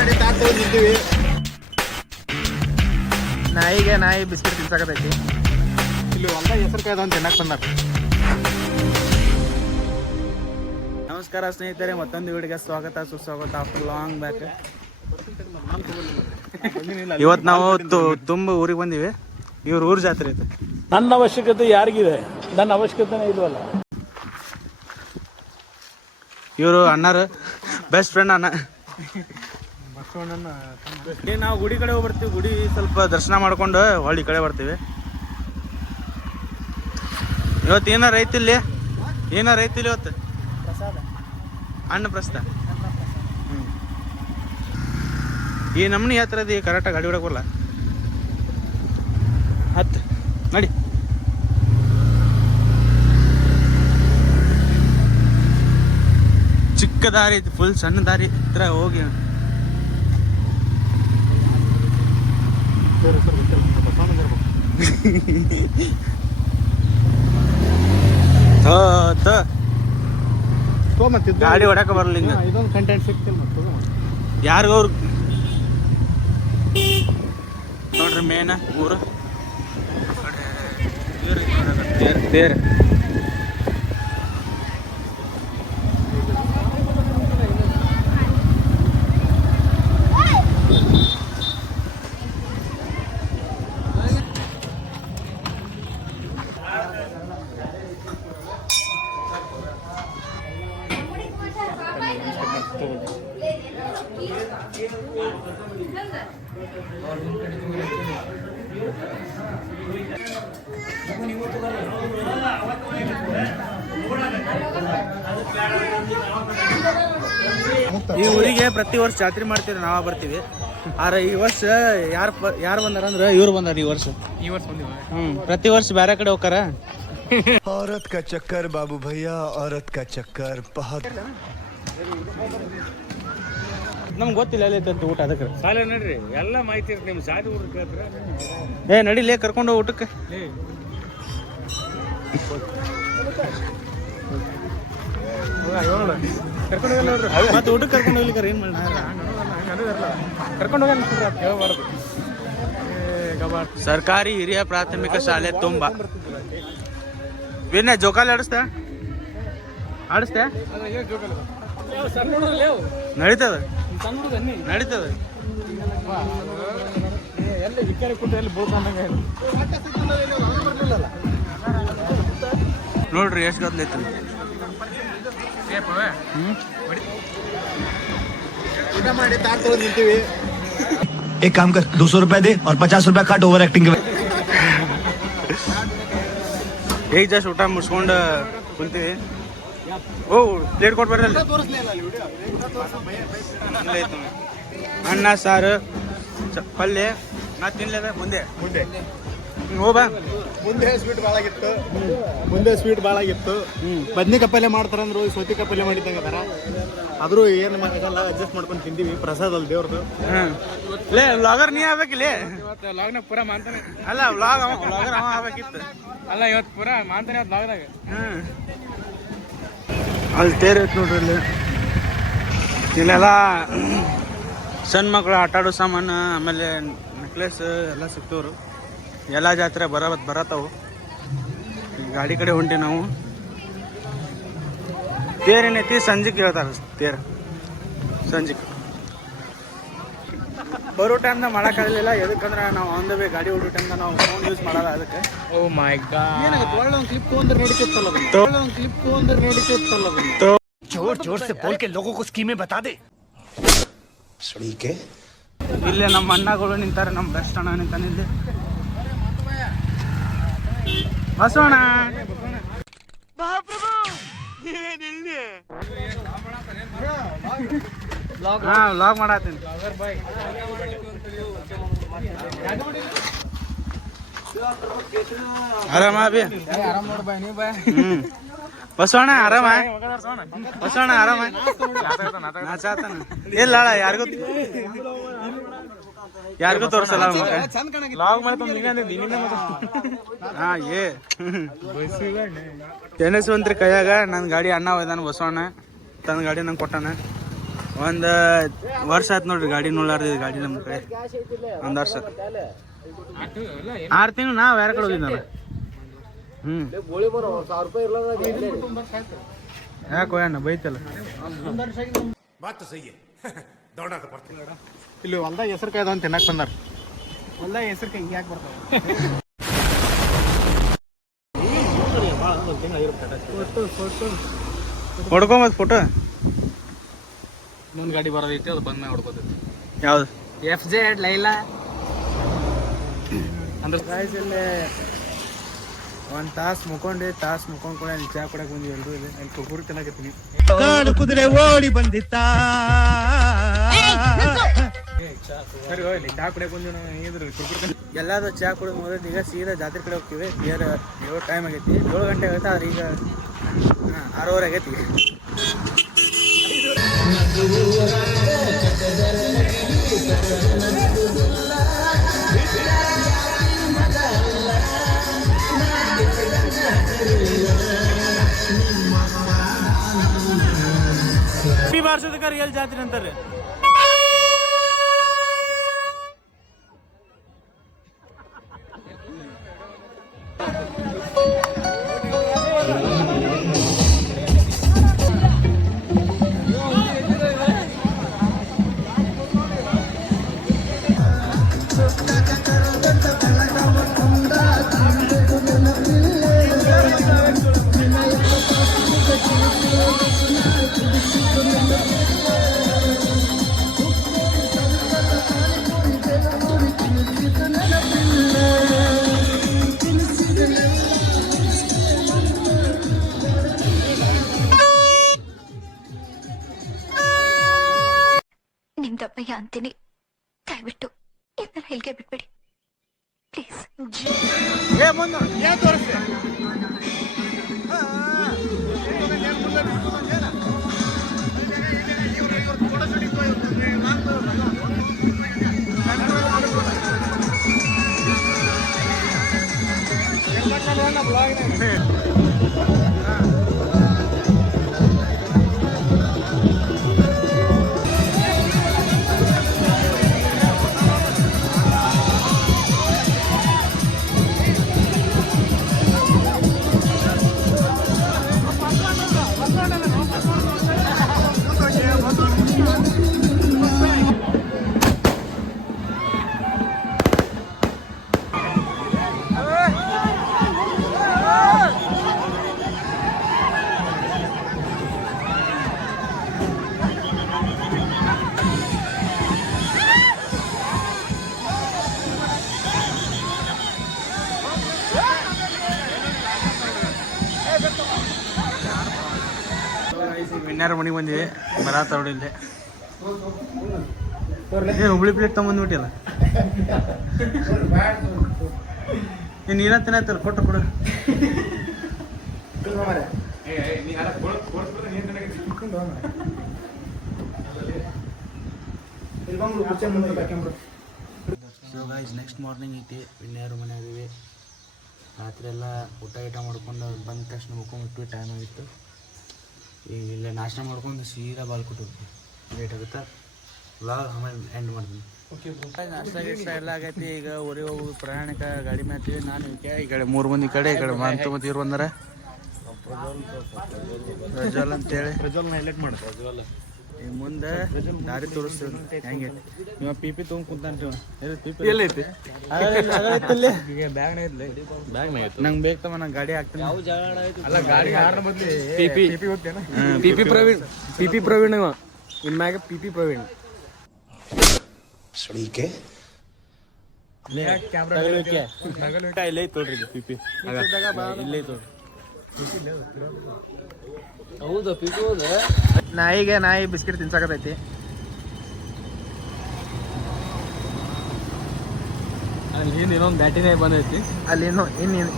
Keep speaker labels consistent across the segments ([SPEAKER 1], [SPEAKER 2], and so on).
[SPEAKER 1] ಮಾಡಿ ತಾಟ್
[SPEAKER 2] ನಾಯಿಗೆ ನಾಯಿ ಬಿಸ್ಕೆಟ್ ತಿನ್ಸಾಕತೈತಿ.
[SPEAKER 1] ಇಲ್ಲಿ ಹೊಲ್ದಾಗ ಹೆಸರು ಕಾಯ್ದು ಒಂದು ತಿನ್ನಕ್ ಬಂದಾರ.
[SPEAKER 2] ನಮಸ್ಕಾರ ಸ್ನೇಹಿತರೆ ಮತ್ತೊಂದು ವಿಡಿಯೋಗೆ ಸ್ವಾಗತ ಸುಸ್ವಾಗತ ಆಫ್ಟರ್ ಲಾಂಗ್ ಬ್ಯಾಕ್ ಇವತ್ತು ನಾವು ತು- ತುಂಬ ಊರಿಗೆ ಬಂದಿವಿ. ಇವ್ರ ಊರ್ ಜಾತ್ರೆ ಐತೆ
[SPEAKER 3] ನನ್ನ ಅವಶ್ಯಕತೆ ಯಾರಿಗಿದೆ? ನನ್ನ ಅವಶ್ಯಕತೆನೇ ಇಲ್ವಲ್ಲ.
[SPEAKER 2] ಇವರು ಅಣ್ಣರು ಬೆಸ್ಟ್ ಫ್ರೆಂಡ್ ಅಣ್ಣ. ನಾವು ಗುಡಿ ಕಡೆ ಹೋಗ್ಬರ್ತೀವಿ. ಗುಡಿ ಸ್ವಲ್ಪ ದರ್ಶನ ಮಾಡ್ಕೊಂಡು ಹೊಳ್ಳಿ ಕಡೆ ಬರ್ತೀವಿ. ಇವತ್ತು ಏನಾರ ಐತಿಲ್ಲಿ ಏನಾರ ಐತಿಲ್ಲ ಇವತ್ತು? ಅಣ್ಣ ಪ್ರಸ್ತ. ಈ ನಮ್ನಿ ಹತ್ರ ಈ ಕರೆಕ್ಟಾಗಿ ಗಾಡಿ ಹೊಡಕ್ ಬರಲ್ಲ. ಹತ್ತು ನಡಿ. ಚಿಕ್ಕ ದಾರಿ ಐತಿ ಫುಲ್ ಸಣ್ಣ ದಾರಿ ಹತ್ರ ಹೋಗಿ ಗಾಡಿ ಹೊಡಕ ಬರಲ್ಲ ಹಿಂಗ
[SPEAKER 1] ಇದೊಂದು ಕಂಟೆಂಟ್ ಸಿಕ್ತಿಲ್ಲ ಮತ್ತು
[SPEAKER 2] ಯಾರಿಗೂ ಅವ್ರು ನೋಡ್ರಿ ಮೇನ ಊರು. ತೇರ್ ತೇರ್. ಈ ಊರಿಗೆ ಪ್ರತಿ ವರ್ಷ ಜಾತ್ರೆ ಮಾಡ್ತೀವಿ ನಾವ ಬರ್ತೀವಿ. ಆದ್ರೆ ಈ ವರ್ಷ ಯಾರು ಯಾರು ಬಂದಾರ ಅಂದ್ರೆ ಇವ್ರು ಬಂದಾರ ಈ ವರ್ಷ.
[SPEAKER 1] ಈ ವರ್ಷ
[SPEAKER 2] ಹ್ಮ್ ಪ್ರತಿ ವರ್ಷ ಬೇರೆ ಕಡೆ ಹೋಗಾರ
[SPEAKER 4] ಔರತ್ ಕಾ ಚಕ್ಕರ್ ಬಾಬು ಭಯ್ಯಾ ಔರತ್ ಕಾ ಚಕ್ಕರ್ ಪಹತ್
[SPEAKER 2] ನಮ್ಗೆ ಗೊತ್ತಿಲ್ಲ ಅಲ್ಲಿ ಐತೆ ಊಟ ಅದಕ್ಕೆ.
[SPEAKER 3] ಸಾಲ ನಡ್ರಿ ಎಲ್ಲ ಮಾಹಿತಿ ಇರ್ತದೆ ನಿಮ್ಮ ಜಾತಿ ಊರು ಕೇಳ್ತಾರೆ
[SPEAKER 2] ಏ ನಡಿಲೇ ಕರ್ಕೊಂಡು ಊಟಕ್ಕೆ. ಊಟಕ್ಕೆ ಮತ್ತೆ ಊಟಕ್ಕೆ ಕರ್ಕೊಂಡು ಏನು
[SPEAKER 1] ಕರ್ಕೊಂಡು ಹೋಗಲ್ಲ
[SPEAKER 2] ಸರ್ಕಾರಿ ಹಿರಿಯ ಪ್ರಾಥಮಿಕ ಶಾಲೆ ತುಂಬ. ವಿನಯ್, ಜೋಕಾಲಿ ಆಡಿಸ್ತಾ? ಆಡಿಸ್ತಾ? ನಡೀತದ. ನಡೀತದ. ನೋಡ್ರಿ, ಎಷ್ಟು ಗದ್ಲೈತಿ
[SPEAKER 1] ಊಟ ಮಾಡಿ ತಾಟ್ ತಗೊಂಡಿದ್ದೀವಿ
[SPEAKER 4] एक काम कर दो सौ रुपए दे और पचास रुपए काट ओवर एक्टिंग के
[SPEAKER 2] ಈಗ ಜಸ್ಟ್ ಊಟ ಮುಗಿಸ್ಕೊಂಡು ಕುಂತೀವಿ ಓ ಪ್ಲೇಟ್ ಕೊಟ್ಟು ಬರ್ರಿ ಅಲ್ಲಿ. ಅಲ್ಲೇ ಐತ್ ನೋಡಿ. ಅನ್ನ ಸಾರು ಚ- ಪಲ್ಯ ನಾ ತಿನ್ಲೇದ ಮುಂದೆ
[SPEAKER 1] ಮುಂದೆ
[SPEAKER 2] ಹ್ಮ್, ಹೋಗ್
[SPEAKER 1] ಮುಂದೆ ಸ್ವೀಟ್ ಭಾಳ ಆಗಿತ್ತು. ಮುಂದೆ ಸ್ವೀಟ್ ಭಾಳ ಆಗಿತ್ತು. ಬದ್ನಿಕಾಯಿ ಪಲ್ಯ ಮಾಡ್ತಾರಂದ್ರು ಸೌತಿಕಾಯಿ ಪಲ್ಯ ಮಾಡಿದ್ದಂಗೆ ಅದಾರ. ಆದ್ರೂ ಏನು ಮಾಡಲ್ಲ ಅಡ್ಜಸ್ಟ್ ಮಾಡ್ಕೊಂಡು ತಿಂದೀವಿ. ಪ್ರಸಾದ ಅಲ್ಲಿ ದೇವ್ರದ್ದು
[SPEAKER 2] ಲಾಗರ್ ಲೇ ವ್ಲಾಗರ್ ನೀ ಆಗ್ಬೇಕಿಲ್ಲ
[SPEAKER 3] ಇವತ್ತು ಲಾಗ್ನಾಗ ಪೂರ ಮಾಂತಾನೆ
[SPEAKER 2] ಅಲ್ಲ ವ್ಲಾಗ್ ಅವ ವ್ಲಾಗರ್ ಅವ ಆಗ್ಬೇಕಿತ್ತು.
[SPEAKER 3] ಅಲ್ಲ ಇವತ್ತು ಪೂರ ಮಾಂತಾನೆ ಇವತ್ತು ಲಾಗ್ದಾಗ
[SPEAKER 2] ಹ್ಮ್. ಅಲ್ಲಿ ತೇರ್ ಐತೆ ನೋಡ್ರಿ ಅಲ್ಲಿ. ಇಲ್ಲೆಲ್ಲ ಸಣ್ಣ ಮಕ್ಕಳು ಆಟ ಆಡೋ ಸಾಮಾನು ಆಮೇಲೆ ನೆಕ್ಲೆಸ್ ಎಲ್ಲ ಸಿಗ್ತವ್ರು ಎಲ್ಲ ಜಾತ್ರೆ ಬರ ಬರತ್ತವು ಗಾಡಿ ಕಡೆ ಹೊಂಟಿ ನಾವು. ತೇರೇನೈತಿ ಸಂಜೆಗೆ ಹೇಳ್ತಾರೆ ತೇರು. ಸಂಜೆಗೆ. ಬರೋ ಟೈಮ್ದಾಗ ಮಾಡೋಕ್ಕಾಗಲಿಲ್ಲ ಎದಕ್ಕಂದ್ರೆ ನಾವು ಆನ್ ದ ವೇ ಗಾಡಿ ಹೊಡೋ ಟೈಮ್ದಾಗ ನಾವು ಫೋನ್ ಯೂಸ್ ಮಾಡಲ್ಲ ಅದಕ್ಕೆ.
[SPEAKER 3] ಓ ಮೈ ಗಾಡ್
[SPEAKER 1] ಏನಾಗುತ್ತೆ? ಒಳ್ಳೆ ಒಂದು ಕ್ಲಿಪ್ ತೊಗೊಂಡ್ರೆ ನಡೀತಿತ್ತಲ್ಲ ಒಳ್ಳೆ ಒಂದು ಕ್ಲಿಪ್ ತೊಗೊಂಡ್ರೆ ನಡೀತಿತ್ತಲ್ಲ ಜೋರ್
[SPEAKER 4] ಜೋರ್ ಸೆ ಬೋಲ್ ಕೆ ಲೋಗೋ ಕೋ ಸ್ಕೀಮೆ ಬತಾ ದೇ. ಸುಳಿಕೆ
[SPEAKER 2] ಇಲ್ಲೇ ನಮ್ಮ ಅಣ್ಣಗಳು ನಿಂತಾರೆ ನಮ್ಮ ಬೆಸ್ಟ್ ಅಣ್ಣ ನಿಂತಾನಿದ್ದೆ ಇಲ್ಲಿ ಬಸವಣ್ಣ ಹಾ ವ್ಲಾಗ್ ಮಾಡತ್ತೀನಿ. ಆರಾಮ ಅಭಿ? ಬಸವಣ್ಣ ಆರಾಮ? ಬಸವಣ್ಣ ಆರಾಮ? ನಾಚಾತನ ಇಲ್ಲ ಯಾರಿಗೂ ಯಾರಿಗೂ ತೋರಿಸಲ್ಲ
[SPEAKER 3] ಲಾಗ್ ಮಾಡ್ಕೊಂಡು
[SPEAKER 2] ಹಾ ಏ. ತೆನಸ್ವಂತ್ರಿ ಕೈಯಾಗ ನನ್ನ ಗಾಡಿ ಅಣ್ಣ ಒಯ್ದಾನ ಬಸವಣ್ಣ ತನ್ನ ಗಾಡಿ ನಂಗೆ ಕೊಟ್ಟಾನ. ಒಂದು ವರ್ಷ ಆಯ್ತು ನೋಡ್ರಿ ಗಾಡಿ ನೋಡ್ಲಾರ್ದ ಗಾಡಿ ನಮ್ಮ ಕಡೆ. ಒಂದು ವರ್ಷ. ಆರು ತಿಂಗಳು ನಾವು ಯಾರ ಕಡೆ ಹೋಗಿದ್ದ ಹ್ಞೂ ಯಾಕೆ ಹೋಯಣ್ಣ ಬೈತಲ್ಲ.
[SPEAKER 1] ಇಲ್ಲಿ ಹೊಲ್ದಾಗ ಹೆಸರು ಕಾಯ್ದು ಅಂತ ತಿನ್ನಕ್ ಬಂದಾರ. ಹೊಲ್ದಾಗ ಹೆಸರು ಕಾಯಿ ಯಾಕೆ ಬರ್ತಾವ?
[SPEAKER 2] ಹೊಡ್ಕೊಂಬತ್ ಫೋಟೋ
[SPEAKER 3] ಇನ್ನೊಂದು ಗಾಡಿ ಬರೋದೈತಿ ಅದು ಬಂದ ಮೇಲೆ ಹೊಡ್ಕೋತೈತಿ
[SPEAKER 2] ಯಾವ್ದು?
[SPEAKER 3] F J Laila.
[SPEAKER 2] ಅಂದ್ರೆ ಒಂದು ತಾಸು ಮುಕ್ಕೊಂಡೆ ತಾಸು ಮುಕ್ಕೊಂಡು ಕೂಡ ಚಾ ಕೊಡಕ್ಕೆ ಬಂದ್ವಿ ಎಲ್ಲರೂ ಇಲ್ಲಿ. ಅಲ್ಲಿ ಕುರ್ಕುರಿ ತಿನ್ನಕತ್ತೀನಿ.
[SPEAKER 4] ಕುದುರೆ ಓಡಿ ಬಂದಿತ್ತ.
[SPEAKER 2] ಸರಿ ಹೋಗ್ಲಿ ಚಾ ಕುಡಿಯಕ್ಕೆ ಬಂದ್ವಿ ನಾವು. ಏನಿದ್ರು ಎಲ್ಲಾದ್ರು ಚಾ ಕುಡಿದು ಮುಗಿದ ಈಗ ಸೀದಾ ಜಾತ್ರೆ ಕಡೆ ಹೋಗ್ತೀವಿ. ಏರ್ ಏಳು ಟೈಮ್ ಆಗೈತಿ. ಏಳು ಗಂಟೆ ಆಗೈತೆ ಆದ್ರೆ ಈಗ ಹಾಂ ಆರೂವರೆ ಆಗೈತಿ. ಬಾರ್ಸೋದಕ್ಕೆ ರಿಯಲ್ ಜಾತ್ರೆ ಅಂತಾರೆ.
[SPEAKER 5] you. can never
[SPEAKER 2] ವಿನ್ಯಾರ ಮನೆಗೆ ಬಂದಿದೆ ಬರಾತ ಏ, ಹುಬ್ಳಿ ಪ್ಲೇಟ್ ತೊಗೊಂಬಂದ್ಬಿಟ್ಟಿಲ್ಲ ನೀನು ನೀನ ತಿನ್ನತ್ತಲ್ಲ ಕೊಟ್ಟು ಕೊಡು. ನೆಕ್ಸ್ಟ್ ಮಾರ್ನಿಂಗ್ ಐತಿ, ಇನ್ಯಾರು ಮನೆ ಆಗಿವೆ ರಾತ್ರಿ ಎಲ್ಲ ಊಟ ಗೀಟ ಮಾಡ್ಕೊಂಡು ಬಂದ ತಕ್ಷಣ ಮುಕ್ಕೊಂಡ್ಬಿಟ್ಟು ಟೈಮ್ ಆಗಿತ್ತು. ಈಗ ಇಲ್ಲೇ ನಾಷ್ಟ ಮಾಡ್ಕೊಂಡು ಸೀದಾ ಕೊಟ್ಟಿರ್ತೀವಿ ಲೇಟ್ ಆಗುತ್ತಾ? ವ್ಲಾಗ್ ಆಮೇಲೆ ಎಂಡ್ ಮಾಡ್ತೀನಿ. ನಾಷ್ಟ ಗೀಷ್ಟ ಎಲ್ಲ ಆಗೈತಿ. ಈಗ ಊರಿಗೆ ಹೋಗು ಪ್ರಯಾಣಿಕ ಗಾಡಿ ಮಾಡ್ತೀವಿ ನಾನು ಈಕೆ ಈ ಕಡೆ ಮೂರು ಮಂದಿ ಕಡೆ ಈ ಕಡೆ ಮಂತು ಮತ್ತು ಇವ್ರು ಬಂದಾರ ಪ್ರಜ್ವಲ್ ಅಂತೇಳಿ
[SPEAKER 1] ಪ್ರಜ್ವಲ್ನ ಹೈಲೈಟ್ ಮಾಡು.
[SPEAKER 2] ಈ ಮುಂದೆ ದಾರಿ ತೋರಿಸ್ತೇವೆ ಹೆಂಗೆ ಇವ ಪಿ ಪಿ ತೊಗೊಂಡ್ ಕುಂತಾನ್ರಿ ಐತಿ ಪಿ ಬ್ಯಾಗ್ ಬ್ಯಾಗ್ ನಂಗೆ ನಂಗ್ ತಮ್ಮ ನಂಗೆ ಗಾಡಿ ಹಾಕ್ತೀನಿ
[SPEAKER 3] ಅಲ್ಲ ಗಾಡಿ PP PP Praveen PP Praveen ಇವ ಇನ್ ಮ್ಯಾಗ ಪಿಪಿ ಪ್ರವೀಣ್
[SPEAKER 2] ಇಲ್ಲೇ ಐತ್ ನೋಡ್ರಿ ಪಿ ಪಿ ಇಲ್ಲೇ ಐತ್ ನೋಡ್ರಿ
[SPEAKER 3] ಹೌದಾ ಹೌದಾ
[SPEAKER 1] ನಾಯಿಗೆ ನಾಯಿ ಬಿಸ್ಕಿಟ್ ತಿನ್ಸಕತೈತಿ.
[SPEAKER 3] ಅಲ್ಲಿ ಏನು ಇನ್ನೊಂದು ಬ್ಯಾಟಿನೇ ಬಂದೈತಿ.
[SPEAKER 1] ಅಲ್ಲಿ ಇನ್ನು ಇನ್ನೇನು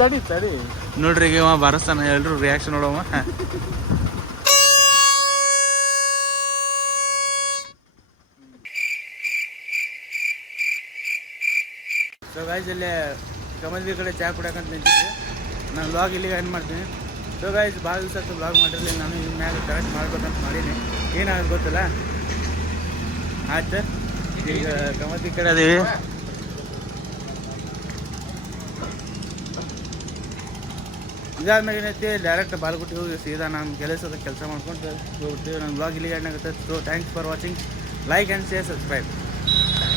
[SPEAKER 3] ತಡಿ ತಡಿ.
[SPEAKER 2] ನೋಡ್ರಿ ಈಗ ಬಾರಸ್ತಾನ ಬರಸ್ತಾನ ಎಲ್ರು ರಿಯಾಕ್ಷನ್ ನೋಡವ. ಸೊ ಗಾಯ್ಸ್ ಇಲ್ಲಿ ಕಮಲ್ವಿ ಕಡೆ ಚಾ ಕುಡಿಯಕಂತ ನಿಂತಿದ್ದೆ ನಾನು ಬ್ಲಾಗ್ ಇಲ್ಲಿಗೆ ಎಂಡ್ ಮಾಡ್ತೀನಿ. ಸೊ ಗಾಯ್ಸ್ ಭಾಳ ದಿವಸ ಬ್ಲಾಗ್ ಮಾಡಿರಲಿಲ್ಲ. ನಾನು ಇನ್ನು ಮ್ಯಾಲೆ ಕರೆಕ್ಟ್ ಮಾಡ್ಬೇಕಂತ ಮಾಡೀನಿ. ಏನಾಗೋದು ಗೊತ್ತಿಲ್ಲ? ಆಯ್ತು. ಈಗ ಕಮಲ್ವಿ ಕಡೆ ಅದೀವಿ. ಇದಾದ್ಮೇಲೆ ಏನೈತಿ? ಡೈರೆಕ್ಟ್ ಬಾಲ್ಗುಟ್ಟಿಗೆ ಹೋಗಿ ಸೀದಾ ನಾನು ಕೆಲಸದ ಕೆಲಸ ಮಾಡ್ಕೊಂಡು ಹೋಗ್ಬಿಡ್ತೀವಿ. ನನ್ನ ಬ್ಲಾಗ್ ಇಲ್ಲಿಗೆ ಎಂಡ್ ಆಗುತ್ತೆ. So thanks for watching like and share subscribe